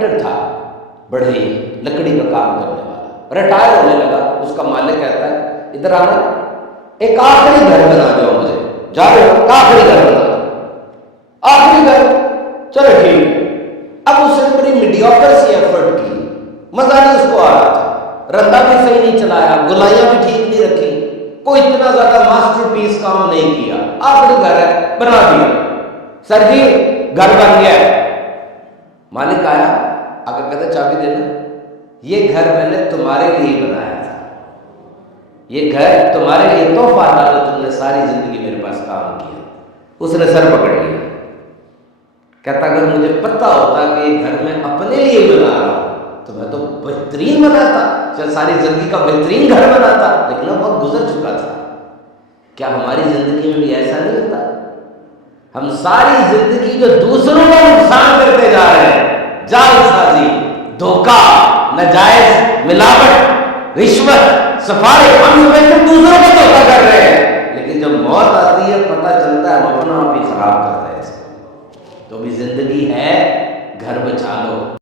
Carpenter تھا، بڑے لکڑی کا کام کرنے والا، ریٹائر ہونے لگا، اس کا مالک کہتا ہے ادھر آنا، ایک آخری گھر بنا دو مجھے، جا رہے ہو آخری گھر بنا دو، آخری گھر، چلو ٹھیک ہے۔ اب اس نے بڑی میڈیوکر سی ایفرٹ کی، مزہ نہیں اس کو آ رہا تھا، رندا بھی صحیح نہیں چلایا، گلائیاں بھی ٹھیک نہیں رکھی، کوئی اتنا زیادہ ماسٹر پیس کام نہیں کیا، آخری گھر ہے بنا دیا، سر جی گھر بن گیا ہے۔ مالک آیا، اگر کہتے چابی دینا، یہ گھر میں نے تمہارے لیے بنایا تھا، یہ گھر تمہارے لیے تحفہ تھا جو تم نے ساری زندگی میرے پاس کام کیا۔ اس نے سر پکڑ لیا، کہتا اگر مجھے پتہ ہوتا کہ یہ گھر میں اپنے لیے بنا رہا ہوں تو میں تو بہترین بناتا، چاہے ساری زندگی کا بہترین گھر بناتا، لیکن اب وقت گزر چکا تھا۔ کیا ہماری زندگی میں بھی ایسا نہیں ہوتا؟ ہم ساری زندگی جو دوسروں کا نقصان کرتے جا رہے ہیں، جال سازی، دھوکہ، ناجائز ملاوٹ، رشوت، سفارش، ہم سمجھتے دوسروں کا دھوکہ کر رہے ہیں، لیکن جب موت آتی ہے پتہ چلتا ہے ہم اپنا آپ ہی خراب کر رہے ہیں۔ تو بھی زندگی ہے، گھر بچا لو۔